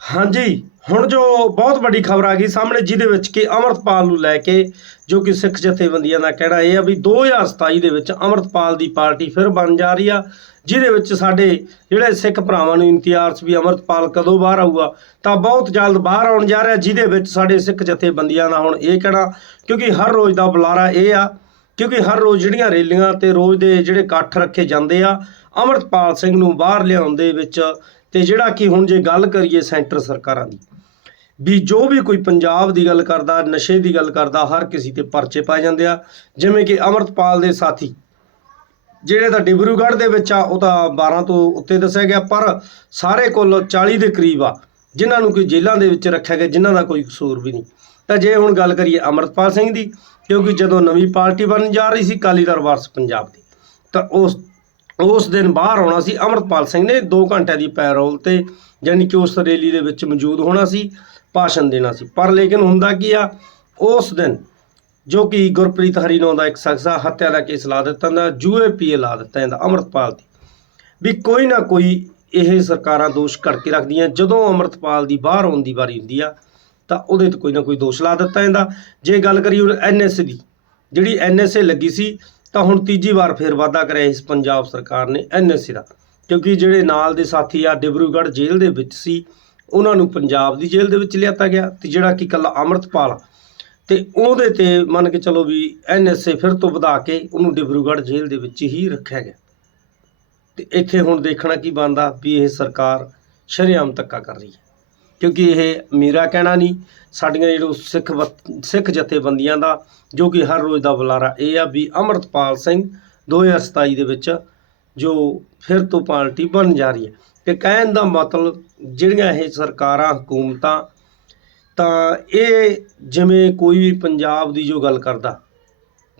ਹਾਂਜੀ, ਹੁਣ ਜੋ ਬਹੁਤ ਵੱਡੀ ਖਬਰ ਆ ਗਈ ਸਾਹਮਣੇ, ਜਿਹਦੇ ਵਿੱਚ ਕਿ ਅਮਰਤਪਾਲ ਨੂੰ ਲੈ ਕੇ ਜੋ ਕਿ ਸਿੱਖ ਜਥੇਬੰਦੀਆਂ ਦਾ ਕਹਿਣਾ ਇਹ ਆ ਵੀ 2027 ਦੇ ਵਿੱਚ ਅਮਰਤਪਾਲ ਦੀ ਪਾਰਟੀ ਫਿਰ ਬਣ ਜਾ ਰਹੀ ਆ, ਜਿਹਦੇ ਵਿੱਚ ਸਾਡੇ ਜਿਹੜੇ ਸਿੱਖ ਭਰਾਵਾਂ ਨੂੰ ਇੰਤਜ਼ਾਰ ਸੀ ਵੀ ਅਮਰਤਪਾਲ ਕਦੋਂ ਬਾਹਰ ਆਊਗਾ, ਤਾਂ ਬਹੁਤ ਜਲਦ ਬਾਹਰ ਆਉਣ ਜਾ ਰਿਹਾ, ਜਿਹਦੇ ਵਿੱਚ ਸਾਡੇ ਸਿੱਖ ਜਥੇਬੰਦੀਆਂ ਦਾ ਹੁਣ ਇਹ ਕਹਿਣਾ, ਕਿਉਂਕਿ ਹਰ ਰੋਜ਼ ਦਾ ਬੁਲਾਰਾ ਇਹ ਆ, ਕਿਉਂਕਿ ਹਰ ਰੋਜ਼ ਜਿਹੜੀਆਂ ਰੈਲੀਆਂ ਤੇ ਰੋਜ਼ ਦੇ ਜਿਹੜੇ ਇਕੱਠ ਰੱਖੇ ਜਾਂਦੇ ਆ, ਅਮਰਤਪਾਲ ਸਿੰਘ ਨੂੰ ਬਾਹਰ ਲਿਆਉਣ ਦੇ ਵਿੱਚ ਤੇ ਜਿਹੜਾ ਕਿ ਹੁਣ ਜੇ ਗੱਲ ਕਰੀਏ ਸੈਂਟਰ ਸਰਕਾਰਾਂ ਦੀ, ਵੀ ਜੋ ਵੀ ਕੋਈ ਪੰਜਾਬ ਦੀ ਗੱਲ ਕਰਦਾ, ਨਸ਼ੇ ਦੀ ਗੱਲ ਕਰਦਾ, ਹਰ ਕਿਸੇ ਤੇ ਪਰਚੇ ਪਾਏ ਜਾਂਦੇ ਆ। ਜਿਵੇਂ ਕਿ ਅਮਰਤਪਾਲ ਦੇ ਸਾਥੀ, ਜਿਹੜੇ ਤਾਂ ਡਿਬਰੂਗੜ੍ਹ ਦੇ ਵਿੱਚ ਆ, ਉਹ ਤਾਂ 12 ਤੋਂ ਉੱਤੇ ਦੱਸਿਆ ਗਿਆ, ਪਰ ਸਾਰੇ ਕੁੱਲ 40 ਦੇ ਕਰੀਬ ਆ, ਜਿਨ੍ਹਾਂ ਨੂੰ ਕੋਈ ਜੇਲ੍ਹਾਂ ਦੇ ਵਿੱਚ ਰੱਖਿਆ ਗਿਆ, ਜਿਨ੍ਹਾਂ ਦਾ ਕੋਈ ਕਸੂਰ ਵੀ ਨਹੀਂ। ਤਾਂ ਜੇ ਹੁਣ ਗੱਲ ਕਰੀਏ ਅਮਰਤਪਾਲ ਸਿੰਘ ਦੀ, ਕਿਉਂਕਿ ਜਦੋਂ ਨਵੀਂ ਪਾਰਟੀ ਬਣਨ ਜਾ ਰਹੀ ਸੀ ਕਾਲੀ ਦਲ ਵਾਰਸ ਪੰਜਾਬ ਦੀ, ਤਾਂ ਉਸ ਉਸ ਦਿਨ ਬਾਹਰ ਆਉਣਾ ਸੀ। ਅਮਰਤਪਾਲ ਸਿੰਘ ਨੇ 2 ਘੰਟਿਆਂ ਦੀ ਪੈਰੋਲ ਤੇ ਯਾਨੀ ਕਿ ਉਸ ਰੈਲੀ ਦੇ ਵਿੱਚ ਮੌਜੂਦ ਹੋਣਾ ਸੀ, ਭਾਸ਼ਣ ਦੇਣਾ ਸੀ। ਪਰ ਲੇਕਿਨ ਹੁੰਦਾ ਕੀ ਆ, ਉਸ ਦਿਨ ਜੋ ਕਿ ਗੁਰਪ੍ਰੀਤ ਹਰੀਨੋ ਦਾ ਇੱਕ ਸ਼ਖਸ ਆ, ਹੱਤਿਆ ਦਾ ਕੇਸ ਲਾ ਦਿੱਤਾ ਜਾਂਦਾ, ਜੂਏ ਪੀਏ ਲਾ ਦਿੱਤਾ ਜਾਂਦਾ ਅਮਰਤਪਾਲ ਦੀ। ਵੀ ਕੋਈ ਨਾ ਕੋਈ ਇਹ ਸਰਕਾਰਾਂ ਦੋਸ਼ ਕਰਕੇ ਰੱਖਦੀਆਂ। ਜਦੋਂ ਅਮਰਤਪਾਲ ਦੀ ਬਾਹਰ ਆਉਣ ਦੀ ਵਾਰੀ ਹੁੰਦੀ ਆ, ਤਾਂ ਉਹਦੇ ਤੇ ਕੋਈ ਨਾ ਕੋਈ ਦੋਸ਼ ਲਾ ਦਿੱਤਾ ਜਾਂਦਾ। ਜੇ ਗੱਲ ਕਰੀਏ ਹੁਣ ਐਨਐਸ ਦੀ, ਜਿਹੜੀ ਐਨਐਸਏ ਲੱਗੀ ਸੀ ਤਾਂ ਹੁਣ ਤੀਜੀ ਵਾਰ ਫੇਰ ਵਾਅਦਾ ਕਰਿਆ ਇਸ ਪੰਜਾਬ ਸਰਕਾਰ ਨੇ ਐਨਐਸਏ ਦਾ। ਕਿਉਂਕਿ ਜਿਹੜੇ ਨਾਲ ਦੇ ਸਾਥੀ ਆ ਡਿਬਰੂਗੜ੍ਹ ਜੇਲ੍ਹ ਦੇ ਵਿੱਚ ਸੀ ਉਹਨਾਂ ਨੂੰ ਪੰਜਾਬ ਦੀ ਜੇਲ੍ਹ ਦੇ ਵਿੱਚ ਲਿਆਤਾ ਗਿਆ ਤੇ ਜਿਹੜਾ ਕਿ ਕੱਲਾ ਅਮਰਤਪਾਲ ਆ, ਤੇ ਉਹਦੇ ਤੇ ਮੰਨ ਕੇ ਚਲੋ ਵੀ ਐਨਐਸਏ ਫਿਰ ਤੋਂ ਵਧਾ ਕੇ ਉਹਨੂੰ ਡਿਬਰੂਗੜ੍ਹ ਜੇਲ੍ਹ ਦੇ ਵਿੱਚ ਹੀ ਰੱਖਿਆ ਗਿਆ। ਤੇ ਇੱਥੇ ਹੁਣ ਦੇਖਣਾ ਕੀ ਬਣਦਾ ਵੀ ਇਹ ਸਰਕਾਰ ਸ਼ਰੇਆਮ ਧੱਕਾ ਕਰ ਰਹੀ ਹੈ। ਕਿਉਂਕਿ ਇਹ ਮੇਰਾ ਕਹਿਣਾ ਨਹੀਂ, ਸਾਡੀਆਂ ਜਿਹੜੋ ਸਿੱਖ ਵਤ- ਸਿੱਖ ਜਥੇਬੰਦੀਆਂ ਦਾ, ਜੋ ਕਿ ਹਰ ਰੋਜ਼ ਦਾ ਬੁਲਾਰਾ, ਇਹ ਆ ਵੀ ਅਮਰਤਪਾਲ ਸਿੰਘ 2027 ਦੇ ਵਿੱਚ ਜੋ ਫਿਰ ਤੋਂ ਪਾਰਟੀ ਬਣ ਜਾ ਰਹੀ ਹੈ। ਤੇ ਕਹਿਣ ਦਾ ਮਤਲਬ ਜਿਹੜੀਆਂ ਇਹ ਸਰਕਾਰਾਂ, ਹਕੂਮਤਾਂ, ਤਾਂ ਇਹ ਜਿਵੇਂ ਕੋਈ ਵੀ ਪੰਜਾਬ ਦੀ ਜੋ ਗੱਲ ਕਰਦਾ,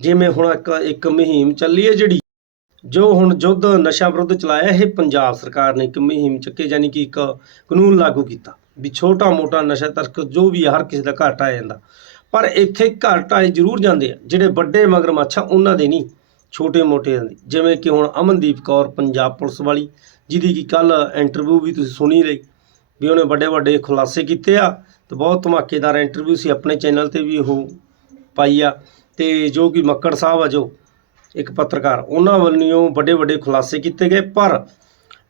ਜਿਵੇਂ ਹੁਣ ਇੱਕ ਇੱਕ ਮੁਹਿੰਮ ਚੱਲੀ ਹੈ ਜਿਹੜੀ, ਜੋ ਹੁਣ ਯੁੱਧ ਨਸ਼ਾ ਵਿਰੁੱਧ ਚਲਾਇਆ, ਇਹ ਪੰਜਾਬ ਸਰਕਾਰ ਨੇ ਇੱਕ ਮੁਹਿੰਮ ਚੱਕੇ ਯਾਨੀ ਕਿ ਇੱਕ ਕਾਨੂੰਨ ਲਾਗੂ ਕੀਤਾ। ਵੀ ਛੋਟਾ ਮੋਟਾ ਨਸ਼ਾ ਤਰਕ ਜੋ ਵੀ ਆ, ਹਰ ਕਿਸੇ ਦਾ ਘਾਟਾ ਆ ਜਾਂਦਾ। ਪਰ ਇੱਥੇ ਘਾਟਾ ਆਏ ਜ਼ਰੂਰ ਜਾਂਦੇ ਆ। ਜਿਹੜੇ ਵੱਡੇ ਮਗਰਮੱਛ ਆ ਉਹਨਾਂ ਦੇ ਨਹੀਂ ਛੋਟੇ ਮੋਟੇ ਦੇ। ਜਿਵੇਂ ਕਿ ਹੁਣ ਅਮਨਦੀਪ ਕੌਰ, ਪੰਜਾਬ ਪੁਲਿਸ ਵਾਲੀ, ਜਿਹਦੀ ਕਿ ਕੱਲ ਇੰਟਰਵਿਊ ਵੀ ਤੁਸੀਂ ਸੁਣੀ ਲਈ, ਵੀ ਉਹਨੇ ਵੱਡੇ ਵੱਡੇ ਖੁਲਾਸੇ ਕੀਤੇ ਆ ਤੇ ਬਹੁਤ ਧਮਾਕੇਦਾਰ ਇੰਟਰਵਿਊ ਸੀ ਆਪਣੇ ਚੈਨਲ ਤੇ ਵੀ ਉਹ ਪਾਈ ਆ। ਤੇ ਜੋ ਕਿ ਮੱਕੜ ਸਾਹਿਬ ਆ ਜੋ, ਇੱਕ ਪੱਤਰਕਾਰ, ਉਹਨਾਂ ਵੱਲੋਂ ਵੱਡੇ ਵੱਡੇ ਖੁਲਾਸੇ ਕੀਤੇ ਗਏ। ਪਰ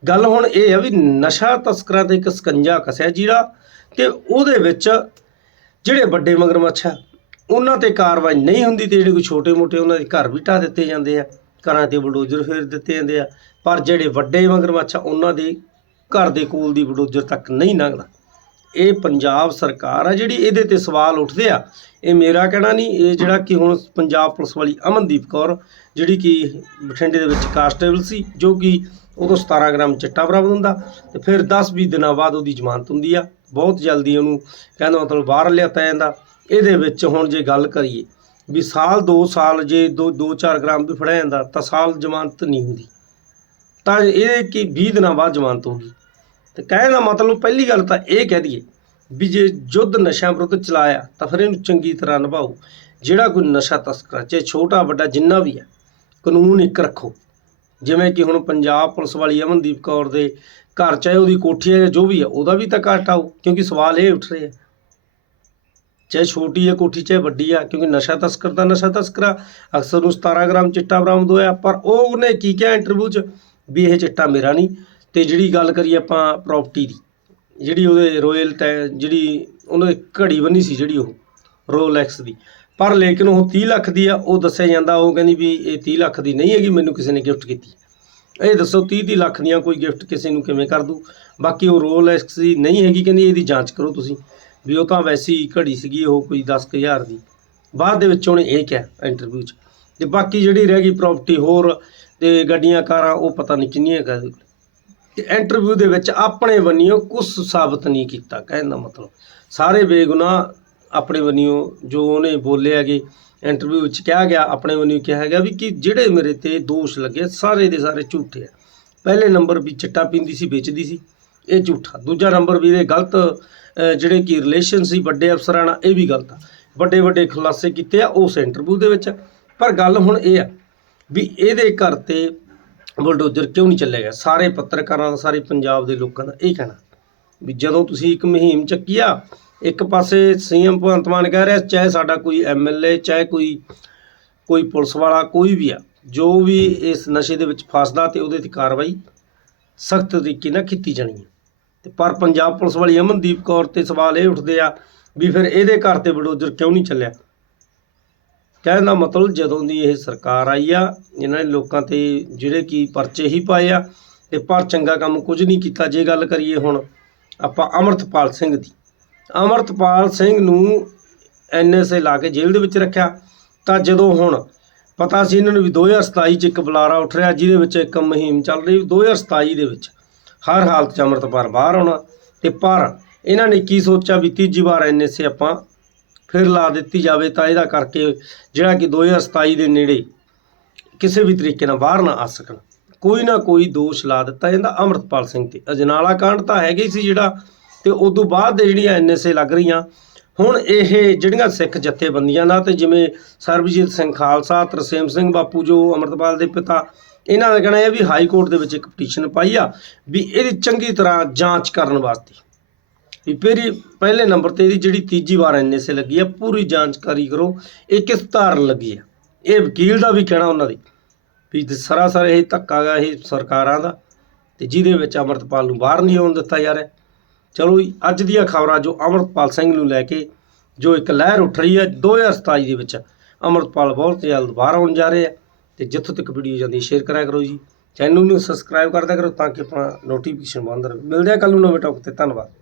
ਗੱਲ ਹੁਣ ਇਹ ਆ ਵੀ ਨਸ਼ਾ ਤਸਕਰਾਂ ਤੇ ਇੱਕ ਸਕੰਜਾ ਕਸਿਆ ਜਿਹੜਾ ਤੇ ਉਹਦੇ ਵਿੱਚ ਜਿਹੜੇ ਵੱਡੇ ਮਗਰਮੱਛ ਆ, ਉਹਨਾਂ ਤੇ ਕਾਰਵਾਈ ਨਹੀਂ ਹੁੰਦੀ ਤੇ ਜਿਹੜੇ ਕੋਈ ਛੋਟੇ ਮੋਟੇ ਉਹਨਾਂ ਦੇ ਘਰ ਵੀ ਢਾਹ ਦਿੱਤੇ ਜਾਂਦੇ ਆ, ਘਰਾਂ ਤੇ ਬਲਡੋਜ਼ਰ ਫੇਰ ਦਿੱਤੇ ਜਾਂਦੇ ਆ, ਪਰ ਜਿਹੜੇ ਵੱਡੇ ਮਗਰਮੱਛ ਆ, ਉਹਨਾਂ ਦੇ ਘਰ ਦੇ ਕੋਲ ਦੀ ਬਲਡੋਜ਼ਰ ਤੱਕ ਨਹੀਂ ਲੰਘਦਾ। ਇਹ ਪੰਜਾਬ ਸਰਕਾਰ ਆ ਜਿਹੜੀ ਇਹਦੇ ਤੇ ਸਵਾਲ ਉੱਠਦੇ ਆ। ਇਹ ਮੇਰਾ ਕਹਿਣਾ ਨਹੀਂ, ਇਹ ਜਿਹੜਾ ਕਿ ਹੁਣ ਪੰਜਾਬ ਪੁਲਿਸ ਵਾਲੀ ਅਮਨਦੀਪ ਕੌਰ, ਜਿਹੜੀ ਕਿ ਬਠਿੰਡੇ ਦੇ ਵਿੱਚ ਕਾਂਸਟੇਬਲ ਸੀ, ਜੋ ਕਿ ਉਦੋਂ 17 ਗ੍ਰਾਮ ਚਿੱਟਾ ਬਰਾਮਦ ਹੁੰਦਾ ਤੇ ਫਿਰ 10-20 ਦਿਨਾਂ ਬਾਅਦ ਉਹਦੀ ਜ਼ਮਾਨਤ ਹੁੰਦੀ ਆ, ਬਹੁਤ ਜਲਦੀ ਉਹਨੂੰ ਕਹਿੰਦਾ ਮਤਲਬ ਬਾਹਰ ਲਿਆਤਾ ਜਾਂਦਾ। ਇਹਦੇ ਵਿੱਚ ਹੁਣ ਜੇ ਗੱਲ ਕਰੀਏ ਵੀ ਸਾਲ 2 ਸਾਲ ਜੇ 2 2-4 ਗ੍ਰਾਮ ਵੀ ਫੜਿਆ ਜਾਂਦਾ ਤਾਂ ਸਾਲ ਜ਼ਮਾਨਤ ਨਹੀਂ ਹੁੰਦੀ। ਤਾਂ ਇਹ ਕਿ 20 ਦਿਨਾਂ ਬਾਅਦ ਜ਼ਮਾਨਤ ਹੋਊਗੀ ਤੇ ਕਹਿਣ ਦਾ ਮਤਲਬ ਪਹਿਲੀ ਗੱਲ ਤਾਂ ਇਹ ਕਹਿ ਦਈਏ ਵੀ ਜੇ ਯੁੱਧ ਨਸ਼ਿਆਂ ਵਿਰੁੱਧ ਚਲਾਇਆ ਤਾਂ ਫਿਰ ਇਹਨੂੰ ਚੰਗੀ ਤਰ੍ਹਾਂ ਨਿਭਾਓ। ਜਿਹੜਾ ਕੋਈ ਨਸ਼ਾ ਤਸਕਰ ਚਾਹੇ ਛੋਟਾ ਵੱਡਾ ਜਿੰਨਾ ਵੀ ਹੈ, ਕਾਨੂੰਨ ਇੱਕ ਰੱਖੋ। ਜਿਵੇਂ ਕਿ ਹੁਣ ਪੰਜਾਬ ਪੁਲਿਸ ਵਾਲੀ ਅਮਨਦੀਪ ਕੌਰ ਦੇ ਘਰ, ਚਾਹੇ ਉਹਦੀ ਕੋਠੀ ਹੈ ਜਾਂ ਜੋ ਵੀ ਹੈ, ਉਹਦਾ ਵੀ ਤਾਂ ਘਾਟਾ ਆਊ, ਕਿਉਂਕਿ ਸਵਾਲ ਇਹ ਉੱਠ ਰਹੇ ਆ। ਚਾਹੇ ਛੋਟੀ ਹੈ ਕੋਠੀ, ਚਾਹੇ ਵੱਡੀ ਆ ਕਿਉਂਕਿ ਨਸ਼ਾ ਤਸਕਰ ਦਾ ਨਸ਼ਾ ਤਸਕਰਾ ਅਕਸਰ ਨੂੰ 17 ਗ੍ਰਾਮ ਚਿੱਟਾ ਬਰਾਮਦ ਹੋਇਆ, ਪਰ ਉਹ ਉਹਨੇ ਕੀ ਕਿਹਾ ਇੰਟਰਵਿਊ 'ਚ? ਵੀ ਇਹ ਚਿੱਟਾ ਮੇਰਾ ਨਹੀਂ। ਤੇ ਜਿਹੜੀ ਗੱਲ ਕਰੀਏ ਆਪਾਂ ਪ੍ਰਾਪਰਟੀ ਦੀ, ਜਿਹੜੀ ਉਹਦੇ ਰੋਇਲ ਜਿਹੜੀ ਉਹਨੇ ਘੜੀ ਬੰਨੀ ਸੀ, ਜਿਹੜੀ ਉਹ ਰੋਲੈਕਸ ਦੀ ਪਰ ਲੇਕਿਨ ਉਹ 30 ਲੱਖ ਦੀ ਆ, ਉਹ ਦੱਸਿਆ ਜਾਂਦਾ, ਉਹ ਕਹਿੰਦੀ ਵੀ ਇਹ 30 ਲੱਖ ਦੀ ਨਹੀਂ ਹੈਗੀ, ਮੈਨੂੰ ਕਿਸੇ ਨੇ ਗਿਫਟ ਕੀਤੀ। ਇਹ ਦੱਸੋ 30 30 ਲੱਖ ਦੀਆਂ ਕੋਈ ਗਿਫਟ ਕਿਸੇ ਨੂੰ ਕਿਵੇਂ ਕਰ ਦੂ ਬਾਕੀ ਉਹ ਰੋਲੈਕਸ ਦੀ ਨਹੀਂ ਹੈਗੀ, ਕਹਿੰਦੀ ਇਹਦੀ ਜਾਂਚ ਕਰੋ ਤੁਸੀਂ, ਵੀ ਉਹ ਤਾਂ ਵੈਸੀ ਘੜੀ ਸੀਗੀ, ਉਹ ਕੋਈ 10000 ਦੀ। ਬਾਅਦ ਦੇ ਵਿੱਚ ਉਹਨੇ ਇਹ ਕਿਹਾ ਇੰਟਰਵਿਊ 'ਚ। ਤੇ ਬਾਕੀ ਜਿਹੜੀ ਰਹਿ ਗਈ ਪ੍ਰਾਪਰਟੀ ਹੋਰ, ਤੇ ਗੱਡੀਆਂ, ਕਾਰਾਂ, ਉਹ ਪਤਾ ਨਹੀਂ ਕਿੰਨੀਆਂ ਕਰ ਤੇ ਇੰਟਰਵਿਊ ਦੇ ਵਿੱਚ ਆਪਣੇ ਬੰਨਿਓ ਕੁਝ ਸਾਬਤ ਨਹੀਂ ਕੀਤਾ, ਕਹਿਣ ਦਾ ਮਤਲਬ। ਸਾਰੇ ਬੇਗੁਨਾਹ ਆਪਣੇ ਬੰਨਿਓ ਜੋ ਉਹਨੇ ਬੋਲਿਆ ਹੈਗੇ ਇੰਟਰਵਿਊ ਵਿੱਚ ਕਿਹਾ ਗਿਆ, ਆਪਣੇ ਬੰਨਿਓ ਕਿਹਾ ਗਿਆ ਵੀ ਕਿ ਜਿਹੜੇ ਮੇਰੇ ਤੇ ਦੋਸ਼ ਲੱਗੇ ਸਾਰੇ ਦੇ ਸਾਰੇ ਝੂਠੇ ਆ। ਪਹਿਲੇ ਨੰਬਰ ਵੀ ਚਿੱਟਾ ਪੀਂਦੀ ਸੀ, ਵੇਚਦੀ ਸੀ, ਇਹ ਝੂਠਾ। ਦੂਜਾ ਨੰਬਰ ਵੀ ਇਹਦੇ ਗਲਤ ਜਿਹੜੇ ਕਿ ਰਿਲੇਸ਼ਨ ਸੀ, ਵੱਡੇ ਅਫਸਰਾਂ ਨਾਲ, ਇਹ ਵੀ ਗਲਤ ਆ। ਵੱਡੇ ਵੱਡੇ ਖੁਲਾਸੇ ਕੀਤੇ ਆ ਉਸ ਇੰਟਰਵਿਊ ਦੇ ਵਿੱਚ। ਪਰ ਗੱਲ ਹੁਣ ਇਹ ਆ ਵੀ ਇਹਦੇ ਘਰ ਤੇ ਬੁਲਡੋਜ਼ਰ ਕਿਉਂ ਨਹੀਂ ਚੱਲਿਆ ਗਿਆ? ਸਾਰੇ ਪੱਤਰਕਾਰਾਂ ਦਾ, ਸਾਰੇ ਪੰਜਾਬ ਦੇ ਲੋਕਾਂ ਦਾ ਇਹ ਕਹਿਣਾ ਵੀ ਜਦੋਂ ਤੁਸੀਂ ਇੱਕ ਮੁਹਿੰਮ ਚੱਕੀ ਆ ਇੱਕ ਪਾਸੇ ਸੀਐਮ ਭਗਵੰਤ ਮਾਨ ਕਹਿ ਰਿਹਾ, ਚਾਹੇ ਸਾਡਾ ਕੋਈ ਐਮਐਲਏ ਚਾਹੇ ਕੋਈ ਕੋਈ ਪੁਲਿਸ ਵਾਲਾ, ਕੋਈ ਵੀ ਆ, ਜੋ ਵੀ ਇਸ ਨਸ਼ੇ ਦੇ ਵਿੱਚ ਫਸਦਾ ਤੇ ਉਹਦੇ ਤੇ ਕਾਰਵਾਈ ਸਖਤ ਤਰੀਕੇ ਨਾਲ ਕੀਤੀ ਜਾਣੀ ਹੈ। ਤੇ ਪਰ ਪੰਜਾਬ ਪੁਲਿਸ ਵਾਲੀ ਅਮਨਦੀਪ ਕੌਰ ਤੇ ਸਵਾਲ ਇਹ ਉੱਠਦੇ ਆ ਵੀ ਫਿਰ ਇਹਦੇ ਘਰ ਤੇ ਬਡੋਜ਼ਰ ਕਿਉਂ ਨਹੀਂ ਚੱਲਿਆ? ਕਹਿਣ ਦਾ ਮਤਲਬ ਜਦੋਂ ਦੀ ਇਹ ਸਰਕਾਰ ਆਈ ਆ, ਇਹਨਾਂ ਨੇ ਲੋਕਾਂ ਤੇ ਜਿਹੜੇ ਕੀ ਪਰਚੇ ਹੀ ਪਾਏ ਆ ਤੇ ਪਰ ਚੰਗਾ ਕੰਮ ਕੁਝ ਨਹੀਂ ਕੀਤਾ। ਜੇ ਗੱਲ ਕਰੀਏ ਹੁਣ ਆਪਾਂ ਅਮਰਤਪਾਲ ਸਿੰਘ ਦੀ ਅਮਰਤਪਾਲ ਸਿੰਘ ਨੂੰ ਐਨਐਸਏ ਲਾ ਕੇ ਜੇਲ੍ਹ ਦੇ ਵਿੱਚ ਰੱਖਿਆ। ਤਾਂ ਜਦੋਂ ਹੁਣ ਪਤਾ ਸੀ ਇਹਨਾਂ ਨੂੰ ਵੀ 2027 ਚ ਇੱਕ ਬੁਲਾਰਾ ਉੱਠ ਰਿਹਾ, ਜਿਹਦੇ ਵਿੱਚ ਇੱਕ ਮੁਹਿੰਮ ਚੱਲ ਰਹੀ 2027 ਦੇ ਵਿੱਚ ਹਰ ਹਾਲਤ ਚ ਅਮਰਤਪਾਲ ਬਾਹਰ ਆਉਣਾ ਤੇ ਪਰ ਇਹਨਾਂ ਨੇ ਕੀ ਸੋਚਿਆ ਵੀ ਤੀਜੀ ਵਾਰ ਐਨਐਸਏ ਆਪਾਂ ਫਿਰ ਲਾ ਦਿੱਤੀ ਜਾਵੇ ਤਾਂ ਇਹਦਾ ਕਰਕੇ ਜਿਹੜਾ ਕਿ 2027 ਦੇ ਨੇੜੇ ਕਿਸੇ ਵੀ ਤਰੀਕੇ ਨਾਲ ਬਾਹਰ ਨਾ ਆ ਸਕਣ। ਕੋਈ ਨਾ ਕੋਈ ਦੋਸ਼ ਲਾ ਦਿੱਤਾ ਜਾਂਦਾ ਅਮਰਤਪਾਲ ਸਿੰਘ ਤੇ। ਅਜਨਾਲਾ ਕਾਂਡ ਤਾਂ ਹੈਗਾ ਹੀ ਸੀ ਜਿਹੜਾ ਤੇ ਉਸ ਤੋਂ ਬਾਅਦ ਦੇ ਜਿਹੜੀਆਂ ਐਨਐਸਏ ਲੱਗ ਰਹੀਆਂ, ਹੁਣ ਇਹ ਜਿਹੜੀਆਂ ਸਿੱਖ ਜਥੇਬੰਦੀਆਂ ਦਾ ਤੇ ਜਿਵੇਂ ਸਰਬਜੀਤ ਸਿੰਘ ਖਾਲਸਾ, ਤਰਸੇਮ ਸਿੰਘ ਬਾਪੂ ਜੋ ਅਮਰਤਪਾਲ ਦੇ ਪਿਤਾ, ਇਹਨਾਂ ਦਾ ਕਹਿਣਾ ਇਹ ਵੀ ਹਾਈ ਕੋਰਟ ਦੇ ਵਿੱਚ ਇੱਕ ਪਟੀਸ਼ਨ ਪਾਈ ਆ ਵੀ ਇਹਦੀ ਚੰਗੀ ਤਰ੍ਹਾਂ ਜਾਂਚ ਕਰਨ ਵਾਸਤੇ। ਵੀ ਪਹਿਲੀ ਪਹਿਲੇ ਨੰਬਰ ਤੇ ਇਹਦੀ ਜਿਹੜੀ ਤੀਜੀ ਵਾਰ ਐਨਐਸਏ ਲੱਗੀ ਆ, ਪੂਰੀ ਜਾਂਚਕਾਰੀ ਕਰੋ, ਇਹ ਕਿਸ ਧਾਰਨ ਲੱਗੀ ਆ? ਇਹ ਵਕੀਲ ਦਾ ਵੀ ਕਹਿਣਾ ਉਹਨਾਂ ਦੀ, ਵੀ ਸਰਾਸਰ ਇਹ ਧੱਕਾ ਗਾ ਇਹ ਸਰਕਾਰਾਂ ਦਾ, ਤੇ ਜਿਹਦੇ ਵਿੱਚ ਅਮਰਤਪਾਲ ਨੂੰ ਬਾਹਰ ਨਹੀਂ ਆਉਣ ਦਿੱਤਾ ਜਾ ਰਿਹਾ। ਚਲੋ ਜੀ, ਅੱਜ ਦੀਆਂ ਖਬਰਾਂ ਜੋ ਅਮਰਤਪਾਲ ਸਿੰਘ ਨੂੰ ਲੈ ਕੇ ਜੋ ਇੱਕ ਲਹਿਰ ਉੱਠ ਰਹੀ ਹੈ 2027 ਦੇ ਵਿੱਚ ਅਮਰਤਪਾਲ ਬਹੁਤ ਜਲਦ ਬਾਹਰ ਆਉਣ ਜਾ ਰਹੇ ਆ ਤੇ ਜਿੱਥੋਂ ਤੱਕ ਵੀਡੀਓ ਜਾਂਦੀ ਸ਼ੇਅਰ ਕਰਿਆ ਕਰੋ ਜੀ। ਚੈਨਲ ਨੂੰ ਸਬਸਕ੍ਰਾਈਬ ਕਰਦਿਆ ਕਰੋ ਤਾਂ ਕਿ ਆਪਣਾ ਨੋਟੀਫਿਕੇਸ਼ਨ ਬੰਦ ਰਹੇ। ਮਿਲਦੇ ਆ ਕੱਲ ਨੂੰ ਨਵੇਂ ਟੌਪਿਕ ਤੇ। ਧੰਨਵਾਦ।